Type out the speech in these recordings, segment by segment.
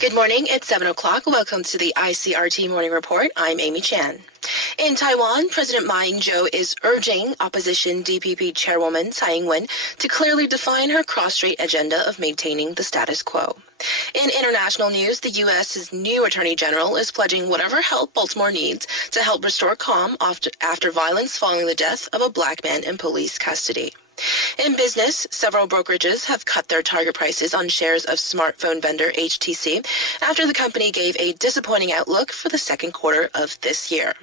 Good morning. It's 7 o'clock. Welcome to the ICRT Morning Report. I'm Amy Chan. In Taiwan, President Ma Ying-jeou is urging opposition DPP chairwoman Tsai Ing-wen to clearly define her cross-strait agenda of maintaining the status quo. In international news, the U.S.'s new Attorney General is pledging whatever help Baltimore needs to help restore calm after violence following the death of a black man in police custody. In business, several brokerages have cut their target prices on shares of smartphone vendor HTC after the company gave a disappointing outlook for the second quarter of this year.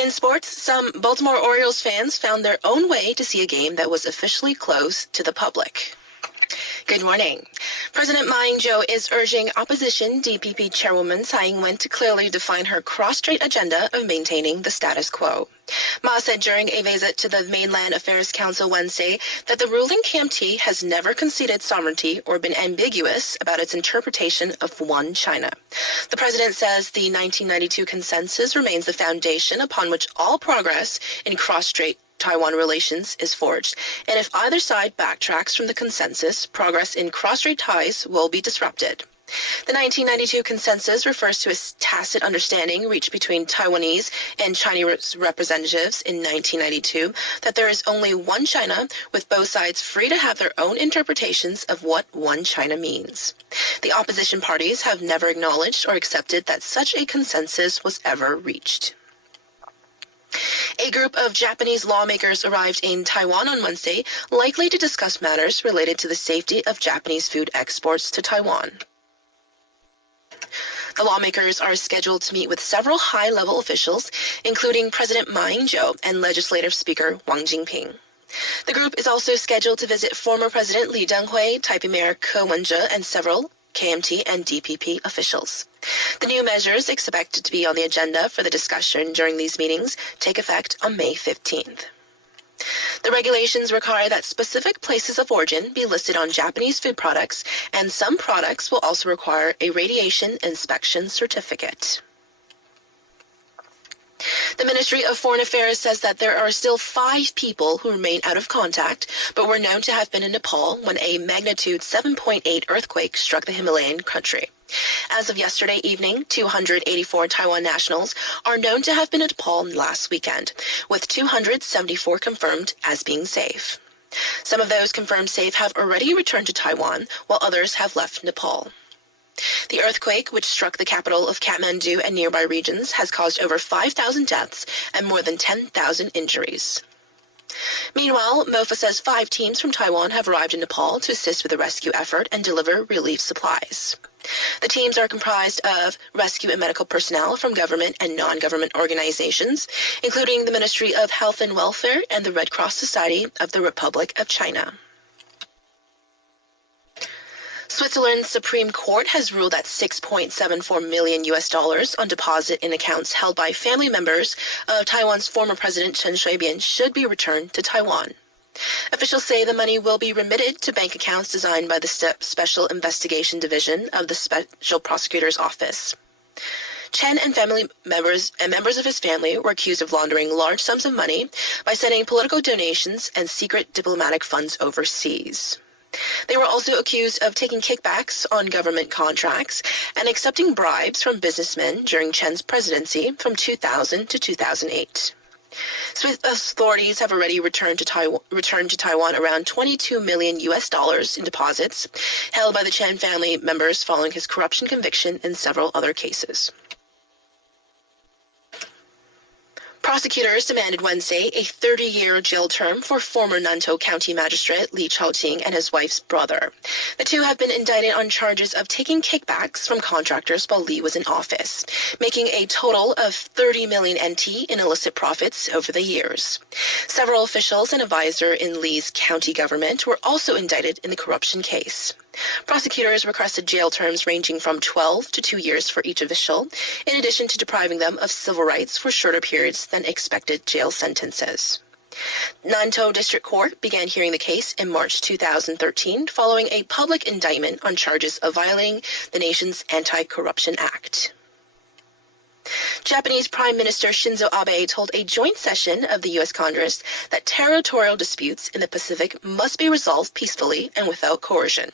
In sports, some Baltimore Orioles fans found their own way to see a game that was officially closed to the public. Good morning. President Ma Ying-jeou is urging opposition DPP chairwoman Tsai Ing-wen to clearly define her cross-strait agenda of maintaining the status quo. Ma said during a visit to the Mainland Affairs Council Wednesday that the ruling KMT has never conceded sovereignty or been ambiguous about its interpretation of one China. The president says the 1992 consensus remains the foundation upon which all progress in cross-strait Taiwan relations is forged, and if either side backtracks from the consensus, progress in cross-strait ties will be disrupted. The 1992 consensus refers to a tacit understanding reached between Taiwanese and Chinese representatives in 1992 that there is only one China, with both sides free to have their own interpretations of what one China means. The opposition parties have never acknowledged or accepted that such a consensus was ever reached. A group of Japanese lawmakers arrived in Taiwan on Wednesday, likely to discuss matters related to the safety of Japanese food exports to Taiwan. The lawmakers are scheduled to meet with several high-level officials, including President Ma Ying-jeou and Legislative Speaker Wang Jingping. The group is also scheduled to visit former President Lee Teng-hui, Taipei Mayor Ko Wen-je, and several KMT and DPP officials. The new measures expected to be on the agenda for the discussion during these meetings take effect on May 15th. The regulations require that specific places of origin be listed on Japanese food products, and some products will also require a radiation inspection certificate. The Ministry of Foreign Affairs says that there are still 5 people who remain out of contact, but were known to have been in Nepal when a magnitude 7.8 earthquake struck the Himalayan country. As of yesterday evening, 284 Taiwan nationals are known to have been in Nepal last weekend, with 274 confirmed as being safe. Some of those confirmed safe have already returned to Taiwan, while others have left Nepal. The earthquake, which struck the capital of Kathmandu and nearby regions, has caused over 5,000 deaths and more than 10,000 injuries. Meanwhile, MOFA says 5 teams from Taiwan have arrived in Nepal to assist with the rescue effort and deliver relief supplies. The teams are comprised of rescue and medical personnel from government and non-government organizations, including the Ministry of Health and Welfare and the Red Cross Society of the Republic of China. Switzerland's Supreme Court has ruled that $6.74 million on deposit in accounts held by family members of Taiwan's former President Chen Shui-bian should be returned to Taiwan. Officials say the money will be remitted to bank accounts designed by the Special Investigation Division of the Special Prosecutor's Office. Chen and family members of his family were accused of laundering large sums of money by sending political donations and secret diplomatic funds overseas. They were also accused of taking kickbacks on government contracts and accepting bribes from businessmen during Chen's presidency from 2000 to 2008. Swiss authorities have already returned to Taiwan around $22 million in deposits held by the Chen family members following his corruption conviction and several other cases. Prosecutors demanded Wednesday a 30-year jail term for former Nantou County Magistrate Li Chaoqing and his wife's brother. The two have been indicted on charges of taking kickbacks from contractors while Li was in office, making a total of 30 million NT in illicit profits over the years. Several officials and advisors in Li's county government were also indicted in the corruption case. Prosecutors requested jail terms ranging from 12 to 2 years for each official, in addition to depriving them of civil rights for shorter periods than expected jail sentences. Nantou District Court began hearing the case in March 2013 following a public indictment on charges of violating the nation's Anti-Corruption Act. Japanese Prime Minister Shinzo Abe told a joint session of the U.S. Congress that territorial disputes in the Pacific must be resolved peacefully and without coercion.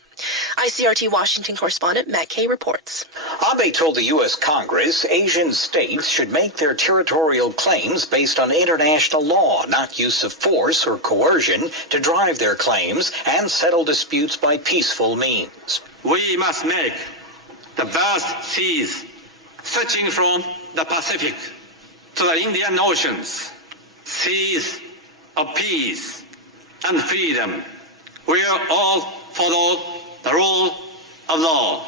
ICRT Washington correspondent Matt Kay reports. Abe told the U.S. Congress Asian states should make their territorial claims based on international law, not use of force or coercion to drive their claims and settle disputes by peaceful means. We must make the vast seas stretching from the Pacific to the Indian Oceans, seas of peace and freedom, where all follow the rule of law.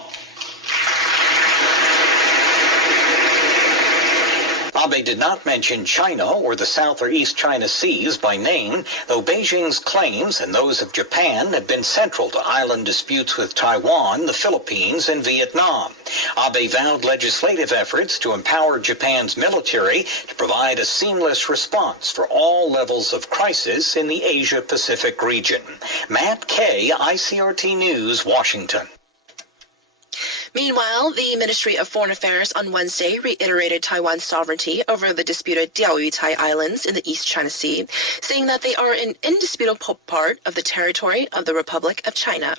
Abe did not mention China or the South or East China Seas by name, though Beijing's claims and those of Japan have been central to island disputes with Taiwan, the Philippines, and Vietnam. Abe vowed legislative efforts to empower Japan's military to provide a seamless response for all levels of crisis in the Asia-Pacific region. Matt Kay, ICRT News, Washington. Meanwhile, the Ministry of Foreign Affairs on Wednesday reiterated Taiwan's sovereignty over the disputed Diaoyutai Islands in the East China Sea, saying that they are an indisputable part of the territory of the Republic of China.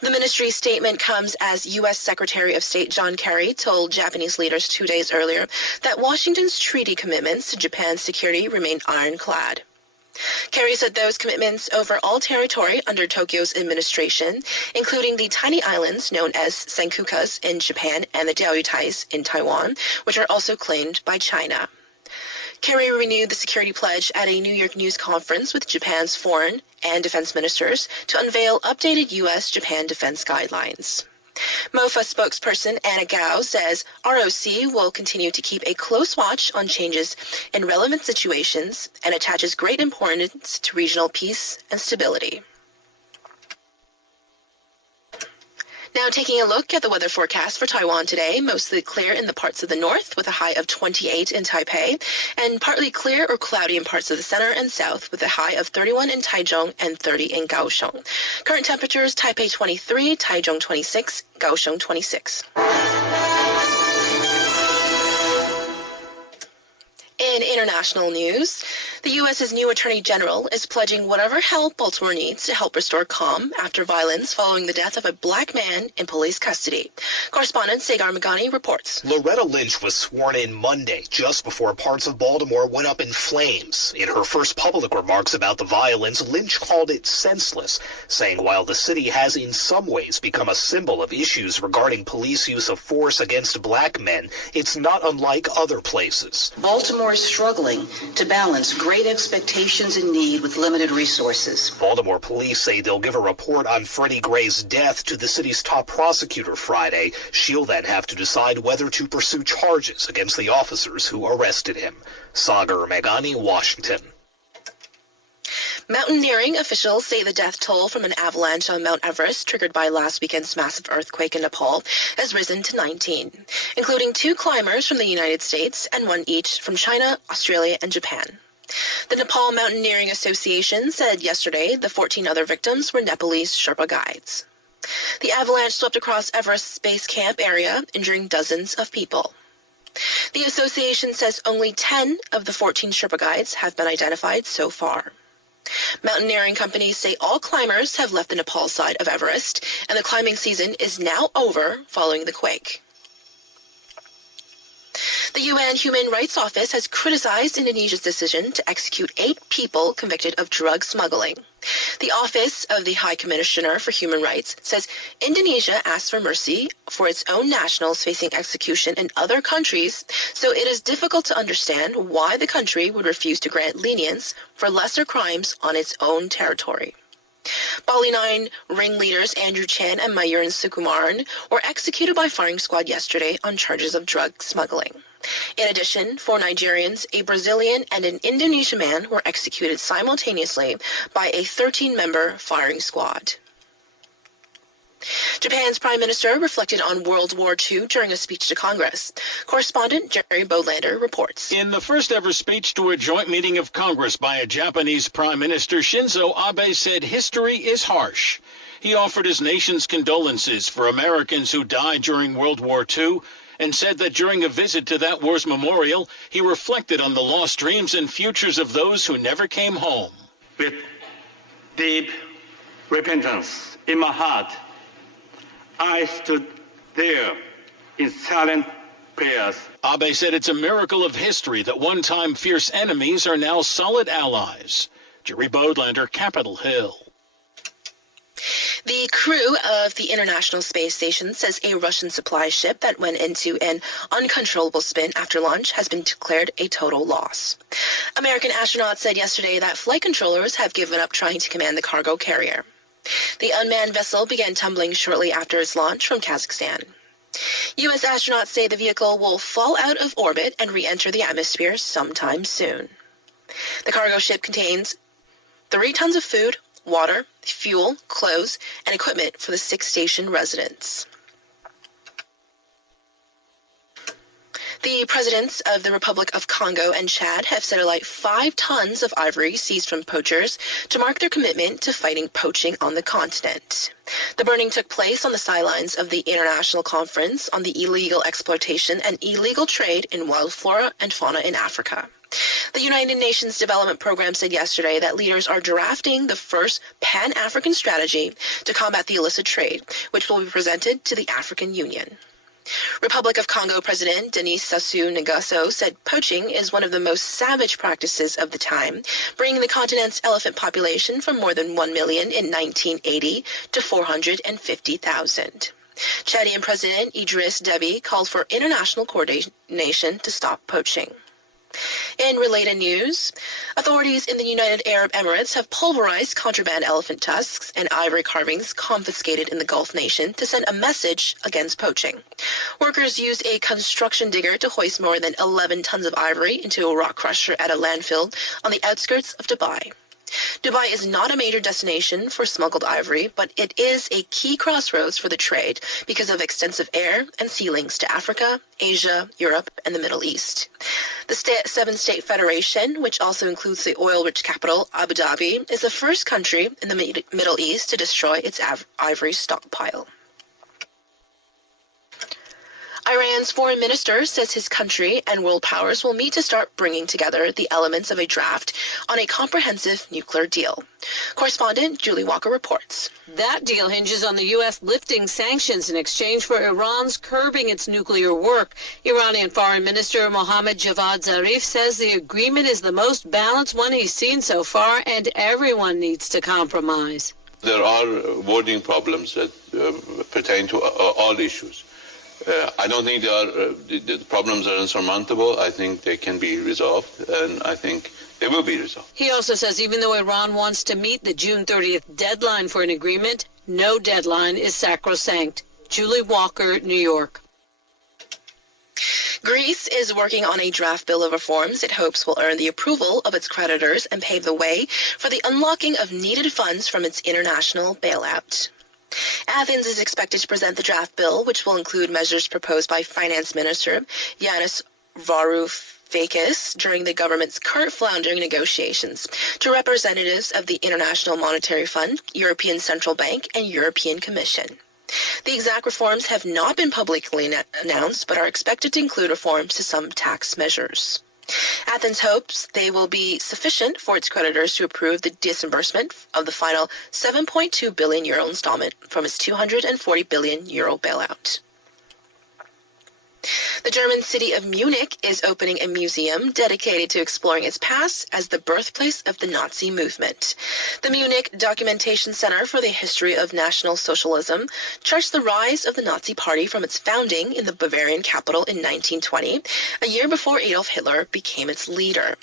The ministry's statement comes as U.S. Secretary of State John Kerry told Japanese leaders 2 days earlier that Washington's treaty commitments to Japan's security remain ironclad. Kerry said those commitments over all territory under Tokyo's administration, including the tiny islands known as Senkakus in Japan and the Diaoyutais in Taiwan, which are also claimed by China. Kerry renewed the security pledge at a New York news conference with Japan's foreign and defense ministers to unveil updated U.S.-Japan defense guidelines. MOFA spokesperson Anna Gao says ROC will continue to keep a close watch on changes in relevant situations and attaches great importance to regional peace and stability. Now taking a look at the weather forecast for Taiwan today, mostly clear in the parts of the north with a high of 28 in Taipei, and partly clear or cloudy in parts of the center and south with a high of 31 in Taichung and 30 in Kaohsiung. Current temperatures, Taipei 23, Taichung 26, Kaohsiung 26. In international news, the U.S.'s new Attorney General is pledging whatever help Baltimore needs to help restore calm after violence following the death of a black man in police custody. Correspondent Sagar Magani reports. Loretta Lynch was sworn in Monday, just before parts of Baltimore went up in flames. In her first public remarks about the violence, Lynch called it senseless, saying while the city has in some ways become a symbol of issues regarding police use of force against black men, it's not unlike other places. Baltimore is struggling to balance great expectations and need with limited resources. Baltimore police say they'll give a report on Freddie Gray's death to the city's top prosecutor Friday. She'll then have to decide whether to pursue charges against the officers who arrested him. Sagar Megani, Washington. Mountaineering officials say the death toll from an avalanche on Mount Everest triggered by last weekend's massive earthquake in Nepal has risen to 19, including 2 climbers from the United States and 1 each from China, Australia, and Japan. The Nepal Mountaineering Association said yesterday the 14 other victims were Nepalese Sherpa guides. The avalanche swept across Everest's base camp area, injuring dozens of people. The association says only 10 of the 14 Sherpa guides have been identified so far. Mountaineering companies say all climbers have left the Nepal side of Everest, and the climbing season is now over following the quake. The UN Human Rights Office has criticized Indonesia's decision to execute 8 people convicted of drug smuggling. The Office of the High Commissioner for Human Rights says Indonesia asked for mercy for its own nationals facing execution in other countries, so it is difficult to understand why the country would refuse to grant lenience for lesser crimes on its own territory. Bali 9 ringleaders Andrew Chan and Mayuran Sukumaran were executed by firing squad yesterday on charges of drug smuggling. In addition, 4 Nigerians, a Brazilian, and an Indonesian man were executed simultaneously by a 13-member firing squad. Japan's Prime Minister reflected on World War II during a speech to Congress. Correspondent Jerry Bolander reports. In the first ever speech to a joint meeting of Congress by a Japanese Prime Minister, Shinzo Abe said history is harsh. He offered his nation's condolences for Americans who died during World War II and said that during a visit to that war's memorial, he reflected on the lost dreams and futures of those who never came home. With deep repentance in my heart, I stood there in silent prayers. Abe said it's a miracle of history that one-time fierce enemies are now solid allies. Jerry Bodlander, Capitol Hill. The crew of the International Space Station says a Russian supply ship that went into an uncontrollable spin after launch has been declared a total loss. American astronauts said yesterday that flight controllers have given up trying to command the cargo carrier. The unmanned vessel began tumbling shortly after its launch from Kazakhstan. U.S. astronauts say the vehicle will fall out of orbit and re-enter the atmosphere sometime soon. The cargo ship contains 3 tons of food, water, fuel, clothes, and equipment for the 6 station residents. The presidents of the Republic of Congo and Chad have set alight 5 tons of ivory seized from poachers to mark their commitment to fighting poaching on the continent. The burning took place on the sidelines of the International Conference on the Illegal Exploitation and Illegal Trade in Wild Flora and Fauna in Africa. The United Nations Development Program said yesterday that leaders are drafting the first Pan-African strategy to combat the illicit trade, which will be presented to the African Union. Republic of Congo President Denis Sassou Nguesso said poaching is one of the most savage practices of the time, bringing the continent's elephant population from more than 1 million in 1980 to 450,000. Chadian President Idriss Deby called for international coordination to stop poaching. In related news, authorities in the United Arab Emirates have pulverized contraband elephant tusks and ivory carvings confiscated in the Gulf nation to send a message against poaching. Workers used a construction digger to hoist more than 11 tons of ivory into a rock crusher at a landfill on the outskirts of Dubai. Dubai is not a major destination for smuggled ivory, but it is a key crossroads for the trade because of extensive air and sea links to Africa, Asia, Europe, and the Middle East. The 7-state federation, which also includes the oil-rich capital Abu Dhabi, is the first country in the Middle East to destroy its ivory stockpile. Iran's foreign minister says his country and world powers will meet to start bringing together the elements of a draft on a comprehensive nuclear deal. Correspondent Julie Walker reports. That deal hinges on the U.S. lifting sanctions in exchange for Iran's curbing its nuclear work. Iranian Foreign Minister Mohammad Javad Zarif says the agreement is the most balanced one he's seen so far, and everyone needs to compromise. There are wording problems that pertain to all issues. I don't think the problems are insurmountable. I think they can be resolved, and I think they will be resolved. He also says even though Iran wants to meet the June 30th deadline for an agreement, no deadline is sacrosanct. Julie Walker, New York. Greece is working on a draft bill of reforms it hopes will earn the approval of its creditors and pave the way for the unlocking of needed funds from its international bailout. Athens is expected to present the draft bill, which will include measures proposed by Finance Minister Yanis Varoufakis during the government's current floundering negotiations, to representatives of the International Monetary Fund, European Central Bank, and European Commission. The exact reforms have not been publicly announced, but are expected to include reforms to some tax measures. Athens hopes they will be sufficient for its creditors to approve the disbursement of the final €7.2 billion installment from its €240 billion bailout. The German city of Munich is opening a museum dedicated to exploring its past as the birthplace of the Nazi movement. The Munich Documentation Center for the History of National Socialism traced the rise of the Nazi Party from its founding in the Bavarian capital in 1920, a year before Adolf Hitler became its leader.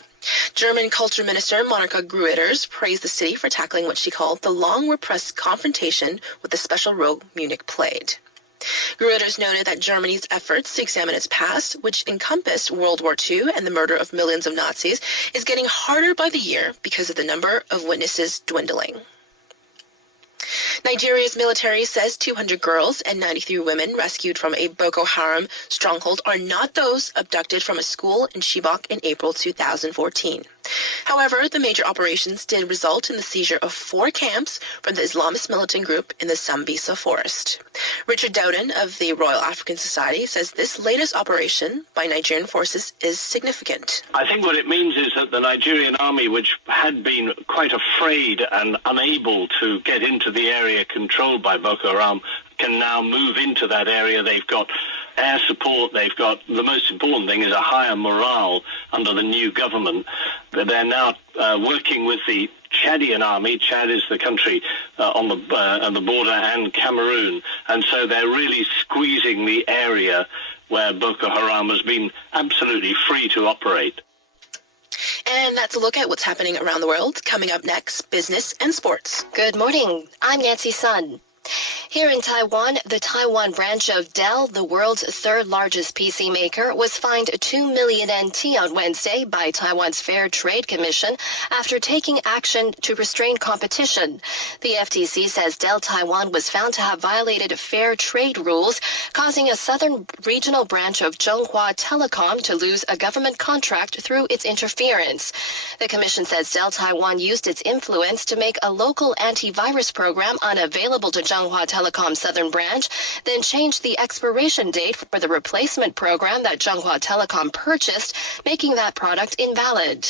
German Culture Minister Monika Grütters praised the city for tackling what she called the long-repressed confrontation with the special role Munich played. Grütters noted that Germany's efforts to examine its past, which encompassed World War II and the murder of millions of Nazis, is getting harder by the year because of the number of witnesses dwindling. Nigeria's military says 200 girls and 93 women rescued from a Boko Haram stronghold are not those abducted from a school in Chibok in April 2014. However, the major operations did result in the seizure of 4 camps from the Islamist militant group in the Sambisa forest. Richard Dowden of the Royal African Society says this latest operation by Nigerian forces is significant. I think what it means is that the Nigerian army, which had been quite afraid and unable to get into the area controlled by Boko Haram, can now move into that area. They've got air support. They've got, the most important thing is a higher morale under the new government. They're now working with the Chadian army. Chad is the country on the border, and Cameroon. And so they're really squeezing the area where Boko Haram has been absolutely free to operate. And that's a look at what's happening around the world. Coming up next, business and sports. Good morning. I'm Nancy Sun. Here in Taiwan, the Taiwan branch of Dell, the world's third largest PC maker, was fined 2 million NT on Wednesday by Taiwan's Fair Trade Commission after taking action to restrain competition. The FTC says Dell Taiwan was found to have violated fair trade rules, causing a southern regional branch of Zhonghua Telecom to lose a government contract through its interference. The commission says Dell Taiwan used its influence to make a local antivirus program unavailable to Zhonghua Telecom's southern branch, then changed the expiration date for the replacement program that Zhonghua Telecom purchased, making that product invalid.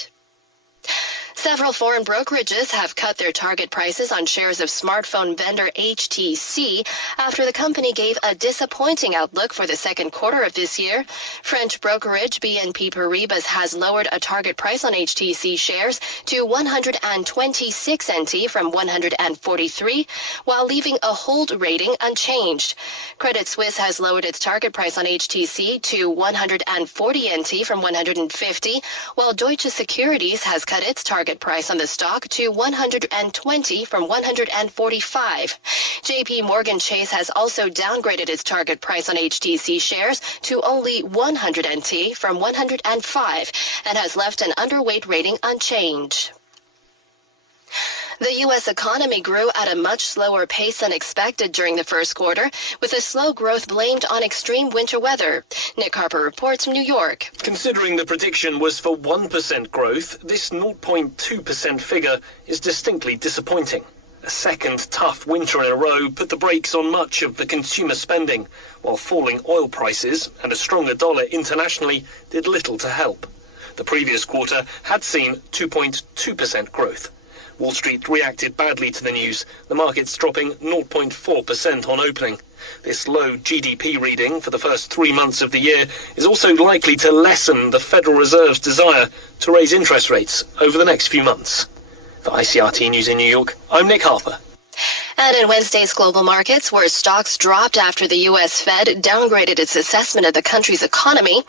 Several foreign brokerages have cut their target prices on shares of smartphone vendor HTC after the company gave a disappointing outlook for the second quarter of this year. French brokerage BNP Paribas has lowered a target price on HTC shares to 126 NT from 143, while leaving a hold rating unchanged. Credit Suisse has lowered its target price on HTC to 140 NT from 150, while Deutsche Securities has cut its target price on the stock to 120 from 145. JP Morgan Chase has also downgraded its target price on HTC shares to only 100 NT from 105 and has left an underweight rating unchanged. The U.S. economy grew at a much slower pace than expected during the first quarter, with a slow growth blamed on extreme winter weather. Nick Harper reports from New York. Considering the prediction was for 1% growth, this 0.2% figure is distinctly disappointing. A second tough winter in a row put the brakes on much of the consumer spending, while falling oil prices and a stronger dollar internationally did little to help. The previous quarter had seen 2.2% growth. Wall Street reacted badly to the news, the markets dropping 0.4% on opening. This low GDP reading for the first 3 months of the year is also likely to lessen the Federal Reserve's desire to raise interest rates over the next few months. For ICRT News in New York, I'm Nick Harper. And in Wednesday's global markets, where stocks dropped after the U.S. Fed downgraded its assessment of the country's economy.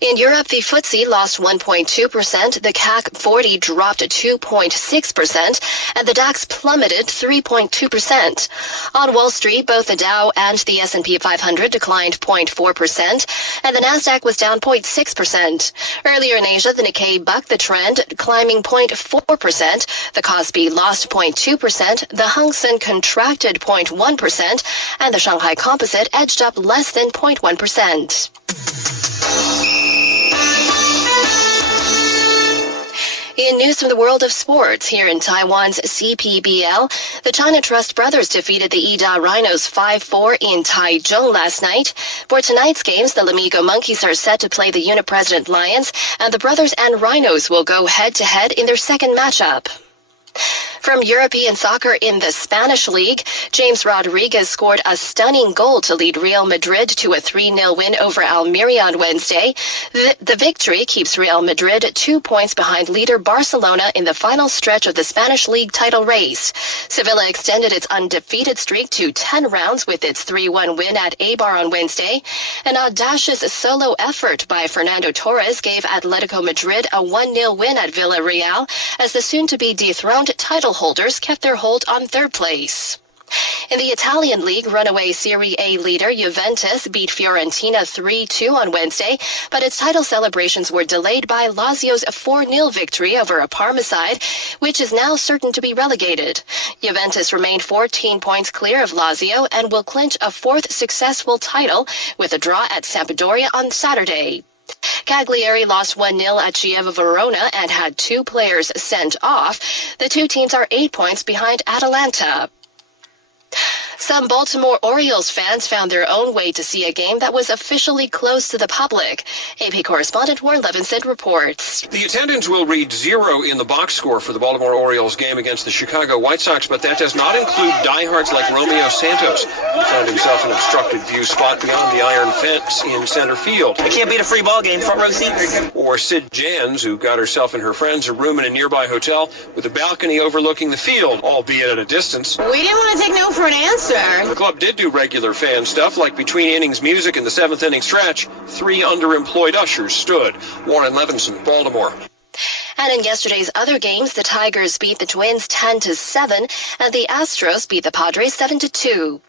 In Europe, the FTSE lost 1.2%, the CAC 40 dropped 2.6%, and the DAX plummeted 3.2%. On Wall Street, both the Dow and the S&P 500 declined 0.4%, and the Nasdaq was down 0.6%. Earlier in Asia, the Nikkei bucked the trend, climbing 0.4%. The Kospi lost 0.2%, the Hang Seng contracted 0.1%, and the Shanghai Composite edged up less than 0.1%. In news from the world of sports, here in Taiwan's CPBL, the China Trust Brothers defeated the Ida Rhinos 5-4 in Taichung last night. For tonight's games, the Lamigo Monkeys are set to play the Unit President Lions, and the Brothers and Rhinos will go head-to-head in their second matchup. From European soccer in the Spanish league, James Rodriguez scored a stunning goal to lead Real Madrid to a 3-0 win over Almeria on Wednesday. The victory keeps Real Madrid 2 points behind leader Barcelona in the final stretch of the Spanish league title race. Sevilla extended its undefeated streak to 10 rounds with its 3-1 win at Eibar on Wednesday. An audacious solo effort by Fernando Torres gave Atletico Madrid a 1-0 win at Villarreal as the soon-to-be dethroned title holders kept their hold on third place. In the Italian league, runaway Serie A leader Juventus beat Fiorentina 3-2 on Wednesday, but its title celebrations were delayed by Lazio's 4-0 victory over a Parma side, which is now certain to be relegated. Juventus remained 14 points clear of Lazio and will clinch a fourth successful title with a draw at Sampdoria on Saturday. Cagliari lost 1-0 at Chieva Verona and had 2 players sent off. The 2 teams are 8 points behind Atalanta. Some Baltimore Orioles fans found their own way to see a game that was officially closed to the public. AP correspondent Warren Levinson reports. The attendance will read 0 in the box score for the Baltimore Orioles game against the Chicago White Sox, but that does not include diehards like Romeo Santos, who found himself in an obstructed view spot beyond the iron fence in center field. I can't beat a free ball game, front row seats. Or Sid Jans, who got herself and her friends a room in a nearby hotel with a balcony overlooking the field, albeit at a distance. We didn't want to take no for an answer. The club did do regular fan stuff, like between innings music in the 7th inning stretch. 3 underemployed ushers stood. Warren Levinson, Baltimore. And in yesterday's other games, the Tigers beat the Twins 10-7, and the Astros beat the Padres 7-2.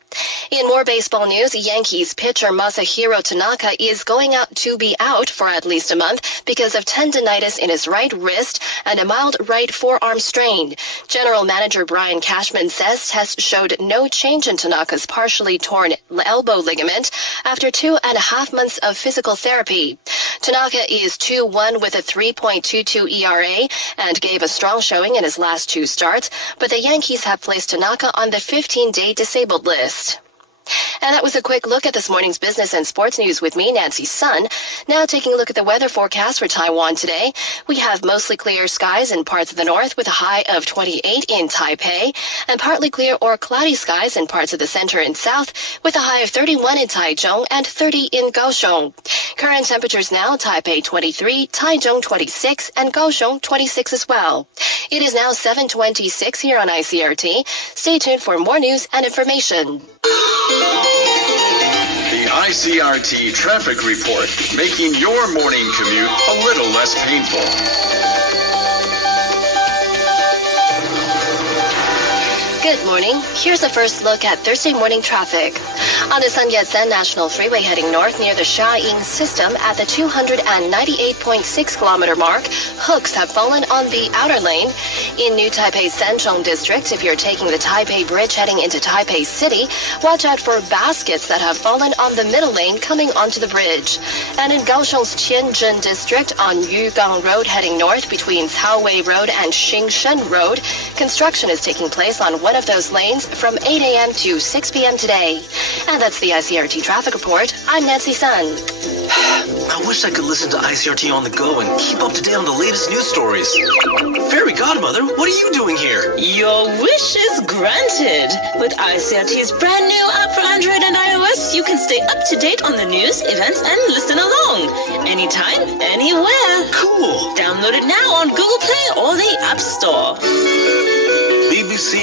In more baseball news, Yankees pitcher Masahiro Tanaka is going to be out for at least a month because of tendinitis in his right wrist and a mild right forearm strain. General Manager Brian Cashman says tests showed no change in Tanaka's partially torn elbow ligament after 2.5 months of physical therapy. Tanaka is 2-1 with a 3.22 ERA and gave a strong showing in his last 2 starts, but the Yankees have placed Tanaka on the 15-day disabled list. And that was a quick look at this morning's business and sports news with me, Nancy Sun. Now taking a look at the weather forecast for Taiwan today. We have mostly clear skies in parts of the north with a high of 28 in Taipei, and partly clear or cloudy skies in parts of the center and south with a high of 31 in Taichung and 30 in Kaohsiung. Current temperatures now, Taipei 23, Taichung 26, and Kaohsiung 26 as well. It is now 7:26 here on ICRT. Stay tuned for more news and information. The ICRT traffic report, making your morning commute a little less painful. Good morning. Here's a first look at Thursday morning traffic. On the Sun Yat-sen National Freeway heading north near the Sha-Ying system at the 298.6-kilometer mark, hooks have fallen on the outer lane. In New Taipei's Sanchong district, if you're taking the Taipei Bridge heading into Taipei City, watch out for baskets that have fallen on the middle lane coming onto the bridge. And in Kaohsiung's Qianzhen district on Yugang Road heading north between Caowei Road and Xingshen Road, construction is taking place on one of those lanes from 8 a.m. to 6 p.m. today. And that's the ICRT traffic report. I'm Nancy Sun. I wish I could listen to ICRT on the go and keep up to date on the latest news stories. Fairy Godmother, what are you doing here? Your wish is granted. With ICRT's brand new app for Android and iOS, you can stay up to date on the news, events, and listen along. Anytime, anywhere. Cool. Download it now on Google Play or the App Store. BBC.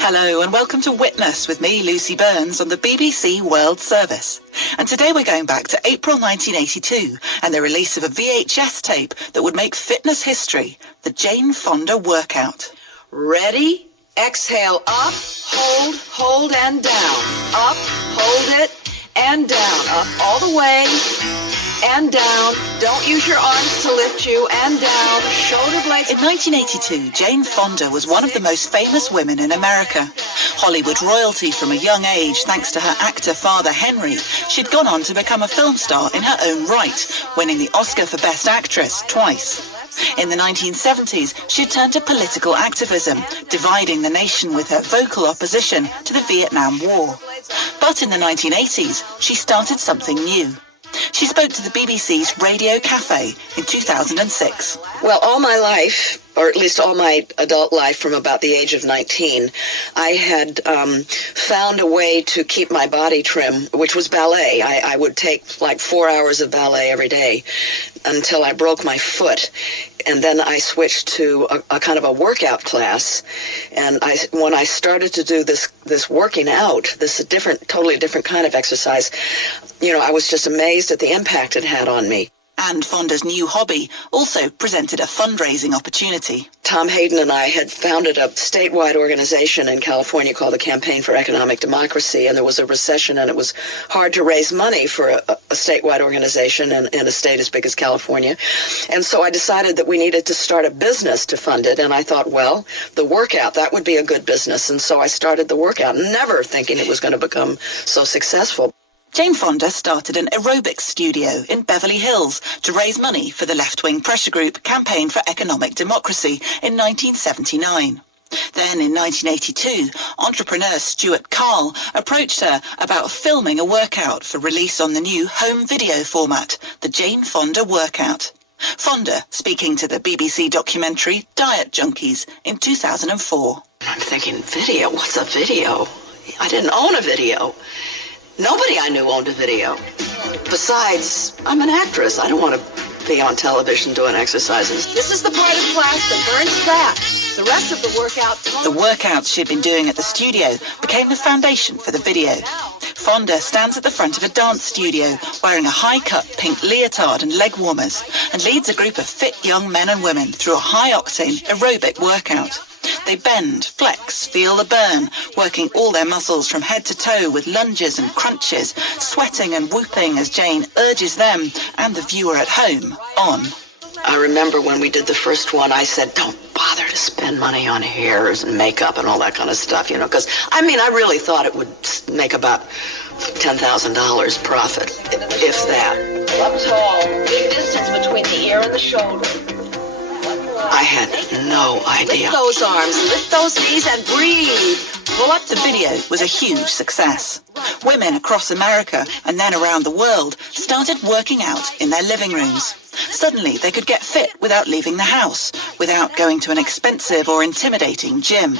Hello and welcome to Witness with me, Lucy Burns, on the BBC World Service. And today we're going back to April 1982 and the release of a VHS tape that would make fitness history, the Jane Fonda workout. Ready? Exhale up, hold and down. Up, hold it, and down. Up all the way, and down. Don't use your arms to lift you, and down. Shoulder blades. In 1982, Jane Fonda was one of the most famous women in America. Hollywood royalty from a young age thanks to her actor father Henry, she'd gone on to become a film star in her own right, winning the Oscar for Best Actress twice. In the 1970s, she turned to political activism, dividing the nation with her vocal opposition to the Vietnam War. But in the 1980s, she started something new. She spoke to the BBC's Radio Cafe in 2006. Well, all my life, or at least all my adult life from about the age of 19, I had found a way to keep my body trim, which was ballet. I would take like 4 hours of ballet every day until I broke my foot. And then I switched to a kind of a workout class. And when I started to do this working out, this totally different kind of exercise, I was just amazed at the impact it had on me. And Fonda's new hobby also presented a fundraising opportunity. Tom Hayden and I had founded a statewide organization in California called the Campaign for Economic Democracy, and there was a recession, and it was hard to raise money for a statewide organization in a state as big as California. And so I decided that we needed to start a business to fund it, and I thought, well, the workout, that would be a good business. And so I started the workout, never thinking it was going to become so successful. Jane Fonda started an aerobics studio in Beverly Hills to raise money for the left-wing pressure group Campaign for Economic Democracy in 1979. Then in 1982, entrepreneur Stuart Carl approached her about filming a workout for release on the new home video format, the Jane Fonda Workout. Fonda speaking to the BBC documentary Diet Junkies in 2004. I'm thinking, video? What's a video? I didn't own a video. Nobody I knew owned a video. Besides, I'm an actress. I don't want to be on television doing exercises. This is the part of class that burns fat. The rest of the workout... The workouts she'd been doing at the studio became the foundation for the video. Fonda stands at the front of a dance studio wearing a high-cut pink leotard and leg warmers and leads a group of fit young men and women through a high-octane aerobic workout. They bend, flex, feel the burn, working all their muscles from head to toe with lunges and crunches, sweating and whooping as Jane urges them and the viewer at home on. I remember when we did the first one, I said, don't bother to spend money on hairs and makeup and all that kind of stuff, because, I really thought it would make about $10,000 profit, if that. Up tall, big distance between the ear and the shoulder. I had no idea. Lift those arms, lift those knees, and breathe. Pull up. The video was a huge success. Women across America and then around the world started working out in their living rooms. Suddenly they could get fit without leaving the house, without going to an expensive or intimidating gym.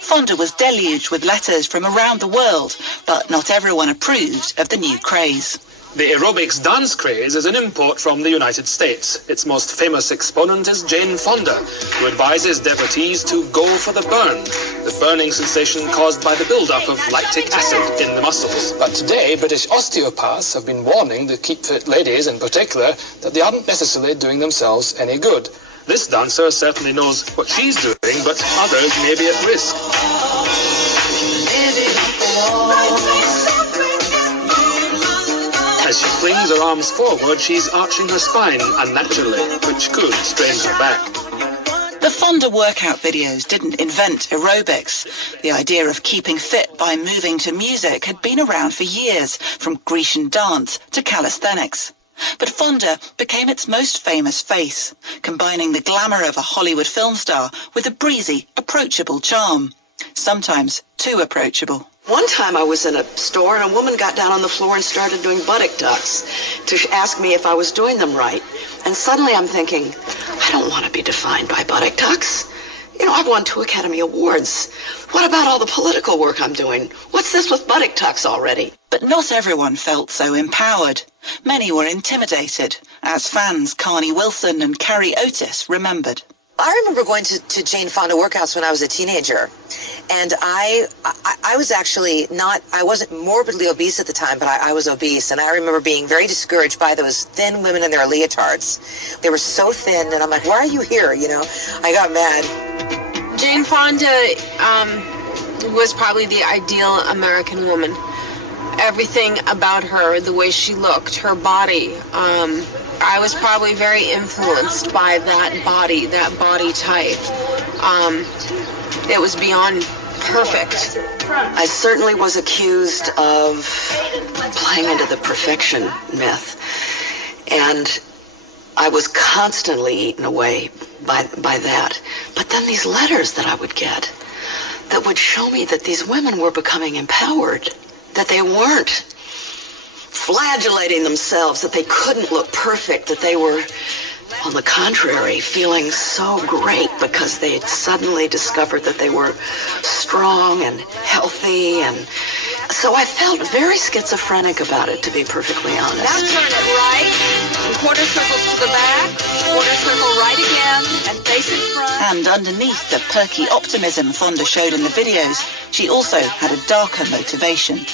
Fonda was deluged with letters from around the world, but not everyone approved of the new craze. The aerobics dance craze is an import from the United States. Its most famous exponent is Jane Fonda, who advises devotees to go for the burn, the burning sensation caused by the buildup of lactic acid in the muscles. But today, British osteopaths have been warning the keep fit ladies in particular that they aren't necessarily doing themselves any good. This dancer certainly knows what she's doing, but others may be at risk. As she flings her arms forward, she's arching her spine unnaturally, which could strain her back. The Fonda workout videos didn't invent aerobics. The idea of keeping fit by moving to music had been around for years, from Grecian dance to calisthenics. But Fonda became its most famous face, combining the glamour of a Hollywood film star with a breezy, approachable charm. Sometimes too approachable. One time I was in a store and a woman got down on the floor and started doing buttock tucks to ask me if I was doing them right. And suddenly I'm thinking, I don't want to be defined by buttock tucks. I've won 2 Academy Awards. What about all the political work I'm doing? What's this with buttock tucks already? But not everyone felt so empowered. Many were intimidated, as fans Carney Wilson and Carrie Otis remembered. I remember going to Jane Fonda workouts when I was a teenager, and I was actually I wasn't morbidly obese at the time, but I was obese, and I remember being very discouraged by those thin women in their leotards. They were so thin, and I'm like, why are you here? I got mad. Jane Fonda was probably the ideal American woman. Everything about her, the way she looked, her body, I was probably very influenced by that body type. It was beyond perfect. I certainly was accused of playing into the perfection myth. And I was constantly eaten away by that. But then these letters that I would get that would show me that these women were becoming empowered, that they weren't flagellating themselves, that they couldn't look perfect, that they were, on the contrary, feeling so great because they had suddenly discovered that they were strong and healthy. And so I felt very schizophrenic about it, to be perfectly honest. Now turn it right, and quarter circles to the back, quarter circle right again, and face it front. And underneath the perky optimism Fonda showed in the videos, she also had a darker motivation.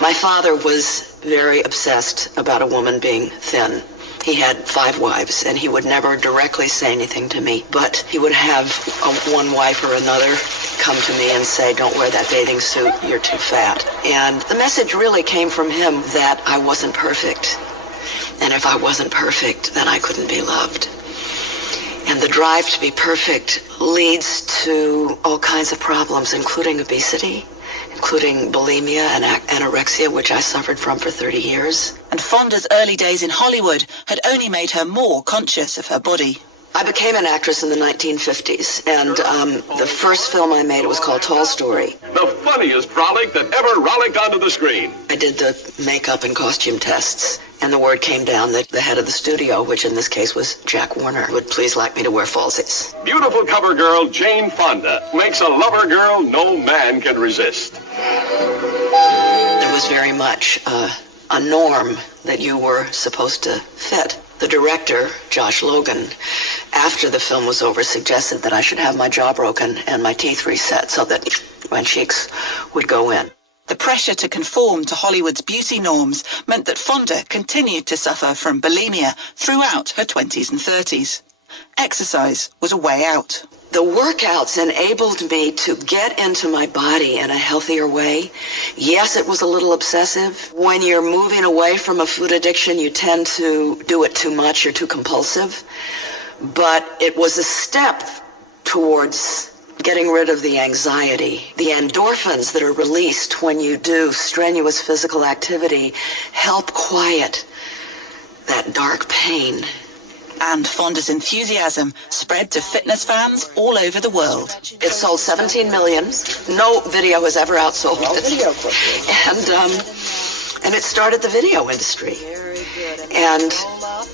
My father was very obsessed about a woman being thin. He had 5 wives, and he would never directly say anything to me, but he would have one wife or another come to me and say, don't wear that bathing suit, you're too fat. And the message really came from him that I wasn't perfect. And if I wasn't perfect, then I couldn't be loved. And the drive to be perfect leads to all kinds of problems, including obesity, including bulimia and anorexia, which I suffered from for 30 years. And Fonda's early days in Hollywood had only made her more conscious of her body. I became an actress in the 1950s, and the first film I made was called Tall Story. The funniest frolic that ever rollicked onto the screen. I did the makeup and costume tests, and the word came down that the head of the studio, which in this case was Jack Warner, would please like me to wear falsies. Beautiful cover girl Jane Fonda makes a lover girl no man can resist. It was very much a norm that you were supposed to fit. The director, Josh Logan, after the film was over, suggested that I should have my jaw broken and my teeth reset so that my cheeks would go in. The pressure to conform to Hollywood's beauty norms meant that Fonda continued to suffer from bulimia throughout her 20s and 30s. Exercise was a way out. The workouts enabled me to get into my body in a healthier way. Yes, it was a little obsessive. When you're moving away from a food addiction, you tend to do it too much. You're too compulsive. But it was a step towards getting rid of the anxiety. The endorphins that are released when you do strenuous physical activity help quiet that dark pain. And Fonda's enthusiasm spread to fitness fans all over the world. It sold 17 million. No video has ever outsold it. And it started the video industry. And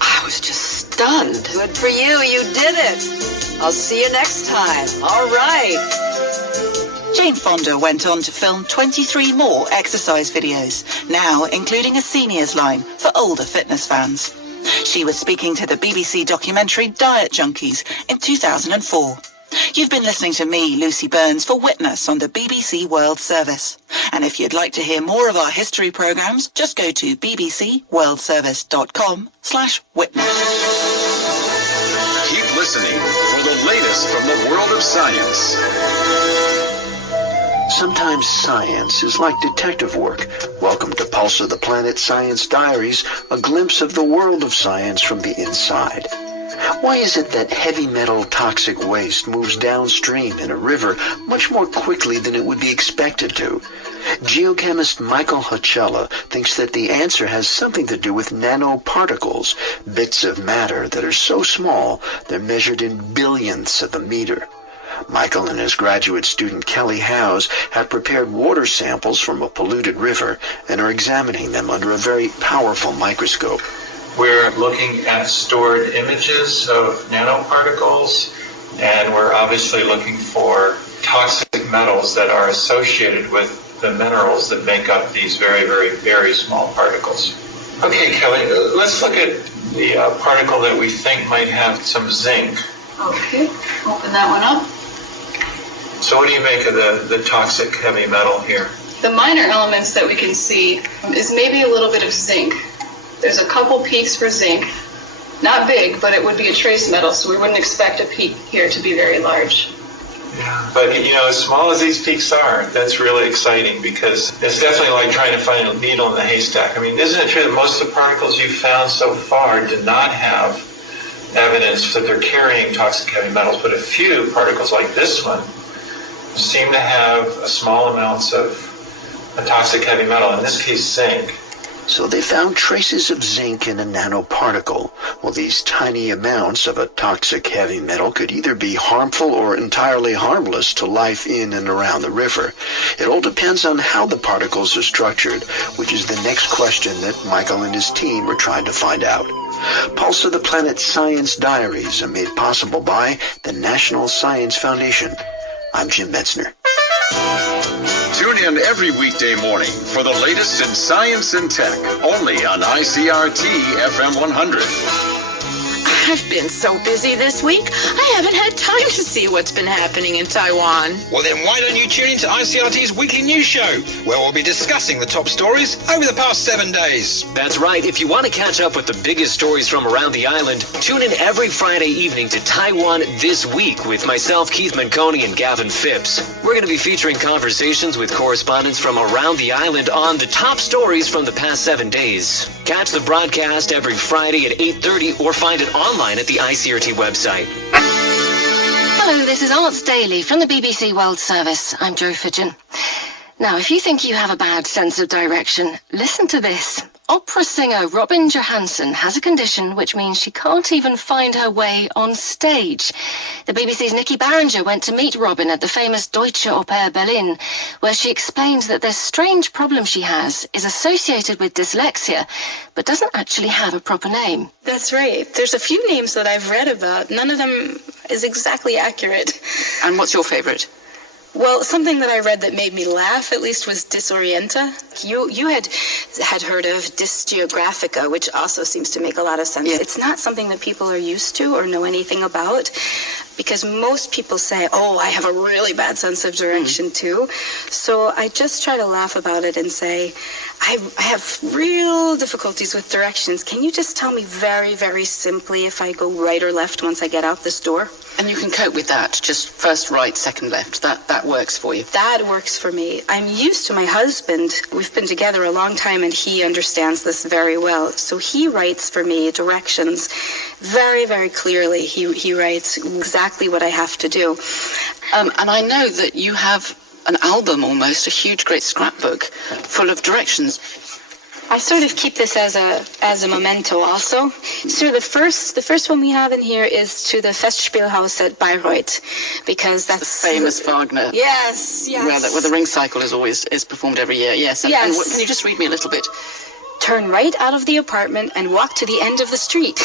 I was just stunned. Good for you. You did it. I'll see you next time. All right. Jane Fonda went on to film 23 more exercise videos, now including a seniors line for older fitness fans. She was speaking to the BBC documentary Diet Junkies in 2004. You've been listening to me, Lucy Burns, for Witness on the BBC World Service. And if you'd like to hear more of our history programmes, just go to bbcworldservice.com/witness. Keep listening for the latest from the world of science. Sometimes science is like detective work. Welcome to Pulse of the Planet Science Diaries, a glimpse of the world of science from the inside. Why is it that heavy metal toxic waste moves downstream in a river much more quickly than it would be expected to? Geochemist Michael Hachella thinks that the answer has something to do with nanoparticles, bits of matter that are so small they're measured in billionths of a meter. Michael and his graduate student Kelly Howes have prepared water samples from a polluted river and are examining them under a very powerful microscope. We're looking at stored images of nanoparticles, and we're obviously looking for toxic metals that are associated with the minerals that make up these very, very, very small particles. Okay, Kelly, let's look at the particle that we think might have some zinc. Okay, open that one up. So what do you make of the toxic heavy metal here? The minor elements that we can see is maybe a little bit of zinc. There's a couple peaks for zinc. Not big, but it would be a trace metal, so we wouldn't expect a peak here to be very large. Yeah, but as small as these peaks are, that's really exciting because it's definitely like trying to find a needle in the haystack. I mean, isn't it true that most of the particles you've found so far did not have evidence that they're carrying toxic heavy metals, but a few particles like this one seem to have small amounts of a toxic heavy metal, in this case zinc. So they found traces of zinc in a nanoparticle. Well, these tiny amounts of a toxic heavy metal could either be harmful or entirely harmless to life in and around the river. It all depends on how the particles are structured, which is the next question that Michael and his team are trying to find out. Pulse of the Planet Science Diaries are made possible by the National Science Foundation. I'm Jim Metzner. Tune in every weekday morning for the latest in science and tech, only on ICRT FM 100. I've been so busy this week, I haven't had time to see what's been happening in Taiwan. Well, then why don't you tune into ICRT's weekly news show, where we'll be discussing the top stories over the past 7 days. That's right. If you want to catch up with the biggest stories from around the island, tune in every Friday evening to Taiwan This Week with myself, Keith Manconi, and Gavin Phipps. We're going to be featuring conversations with correspondents from around the island on the top stories from the past 7 days. Catch the broadcast every Friday at 8:30 or find it online at the ICRT website. Hello, this is Arts Daily from the BBC World Service. I'm Jo Fidgen. Now, if you think you have a bad sense of direction, listen to this. Opera singer Robin Johansson has a condition which means she can't even find her way on stage. The BBC's Nikki Barringer went to meet Robin at the famous Deutsche Oper Berlin, where she explained that this strange problem she has is associated with dyslexia, but doesn't actually have a proper name. That's right. There's a few names that I've read about. None of them is exactly accurate. And what's your favorite? Well, something that I read that made me laugh, at least, was disorienta. You had heard of dysgeographica, which also seems to make a lot of sense. Yeah. It's not something that people are used to or know anything about, because most people say, oh, I have a really bad sense of direction too. So I just try to laugh about it and say, I have real difficulties with directions. Can you just tell me very, very simply if I go right or left once I get out this door? And you can cope with that, just first right, second left. That works for you. That works for me. I'm used to my husband. We've been together a long time, and he understands this very well. So he writes for me directions very, very clearly. He writes exactly what I have to do. And I know that you have an album almost, a huge, great scrapbook full of directions. I sort of keep this as a memento also. So the first one we have in here is to the Festspielhaus at Bayreuth, because that's the famous Wagner. Yes. Where the ring cycle is performed every year. Yes. And can you just read me a little bit? Turn right out of the apartment and walk to the end of the street.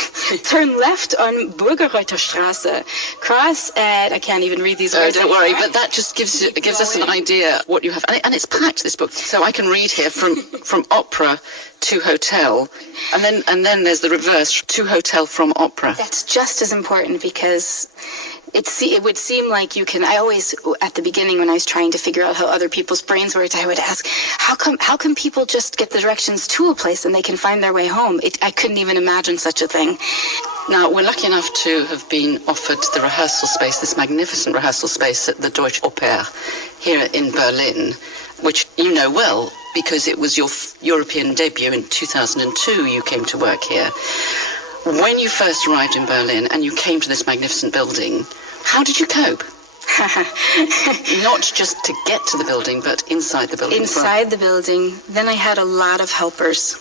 Turn left on Burgerreuterstraße. Cross at, I can't even read these words. Don't worry, but that just gives us an idea what you have. And it's packed, this book. So I can read here from opera to hotel, and then there's the reverse, to hotel from opera. That's just as important, because it would seem like you can. I always, at the beginning when I was trying to figure out how other people's brains worked, I would ask, how come people just get the directions to a place and they can find their way home? I couldn't even imagine such a thing. Now, we're lucky enough to have been offered the rehearsal space, this magnificent rehearsal space at the Deutsche Oper here in Berlin, which you know well because it was your European debut in 2002. You came to work here. When you first arrived in Berlin and you came to this magnificent building, how did you cope? Not just to get to the building, but inside the building. Inside the building. Then I had a lot of helpers.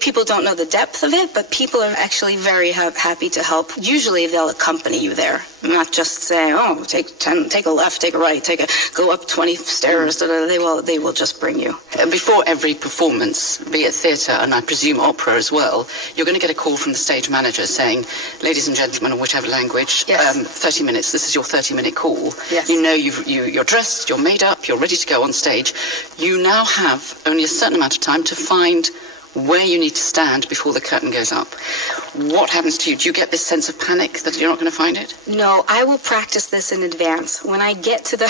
People don't know the depth of it, but people are actually very happy to help. Usually they'll accompany you there, not just say, oh, take 10, take a left, take a right, go up 20 stairs. They will just bring you. Before every performance, be it theatre and I presume opera as well, you're going to get a call from the stage manager saying, ladies and gentlemen, in whichever language, 30 minutes. This is your 30-minute call. Yes. You know you're dressed, you're made up, you're ready to go on stage. You now have only a certain amount of time to find where you need to stand before the curtain goes up. What happens to you? Do you get this sense of panic that you're not going to find it? No, I will practice this in advance. When I get to the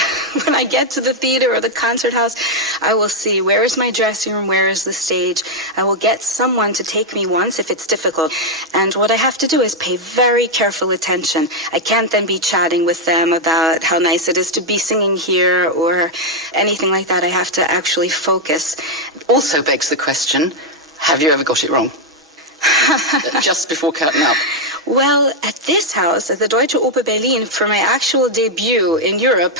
theater or the concert house, I will see where is my dressing room, where is the stage. I will get someone to take me once if it's difficult. And what I have to do is pay very careful attention. I can't then be chatting with them about how nice it is to be singing here or anything like that. I have to actually focus. Also begs the question, have you ever got it wrong? Just before curtain up? Well, at this house, at the Deutsche Oper Berlin, for my actual debut in Europe,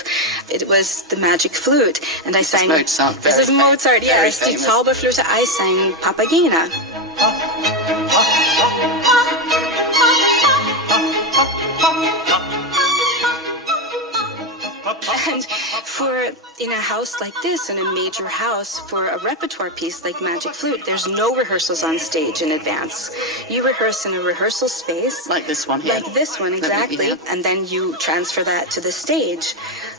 it was the Magic Flute. And I sang... Mozart, This is Mozart, yes. Die Zauberflöte, I sang Papagena. And in a house like this, in a major house, for a repertoire piece like Magic Flute, there's no rehearsals on stage in advance. You rehearse in a rehearsal space. Like this one here. Like this one, exactly. And then you transfer that to the stage.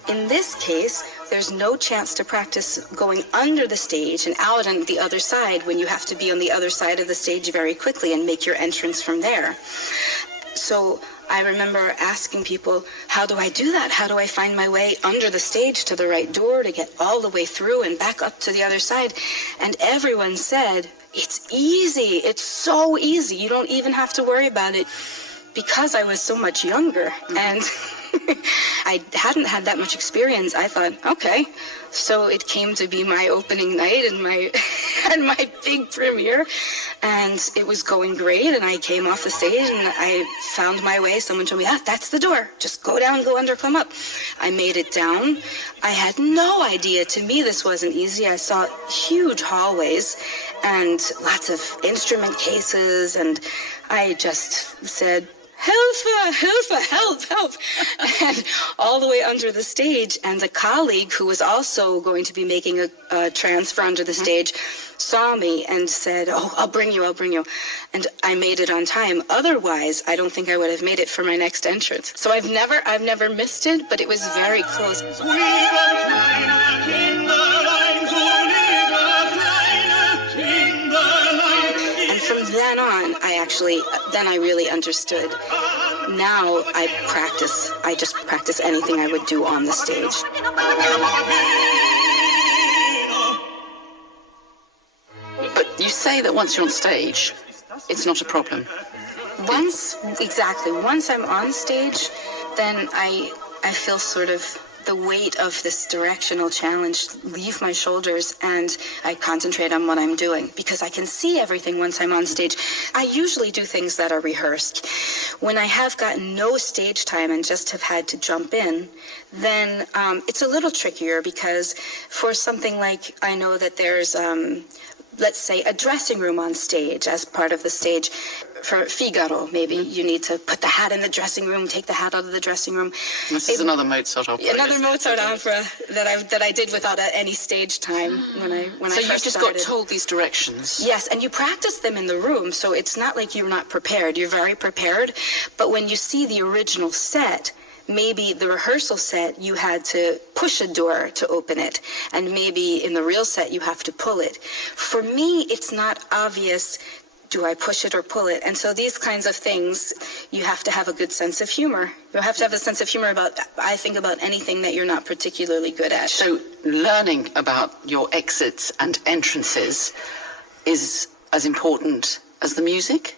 In this case, there's no chance to practice going under the stage and out on the other side when you have to be on the other side of the stage very quickly and make your entrance from there. So I remember asking people, how do I do that? How do I find my way under the stage to the right door to get all the way through and back up to the other side? And everyone said, it's easy. It's so easy. You don't even have to worry about it. Because I was so much younger and I hadn't had that much experience, I thought, okay. So it came to be my opening night and my big premiere. And it was going great, and I came off the stage, and I found my way. Someone told me, that's the door. Just go down, go under, come up. I made it down. I had no idea. To me, this wasn't easy. I saw huge hallways and lots of instrument cases, and I just said, help, and all the way under the stage. And a colleague who was also going to be making a transfer under the stage saw me and said, I'll bring you. And I made it on time. Otherwise, I don't think I would have made it for my next entrance. So I've never missed it, but it was very close. And from then on, I really understood. Now I just practice anything I would do on the stage. But you say that once you're on stage, it's not a problem. Once I'm on stage, then I feel sort of the weight of this directional challenge leave my shoulders, and I concentrate on what I'm doing because I can see everything once I'm on stage. I usually do things that are rehearsed. When I have gotten no stage time and just have had to jump in, then it's a little trickier because for something like, I know that there's let's say a dressing room on stage as part of the stage. For Figaro, maybe you need to put the hat in the dressing room, take the hat out of the dressing room. This is another Mozart opera. Another Mozart opera that I did without any stage time when I first started. So you just got told these directions? Yes, and you practice them in the room, so it's not like you're not prepared. You're very prepared, but when you see the original set, maybe the rehearsal set, you had to push a door to open it, and maybe in the real set, you have to pull it. For me, it's not obvious, do I push it or pull it? And so these kinds of things, you have to have a good sense of humor. You have to have a sense of humor about anything that you're not particularly good at. So learning about your exits and entrances is as important as the music?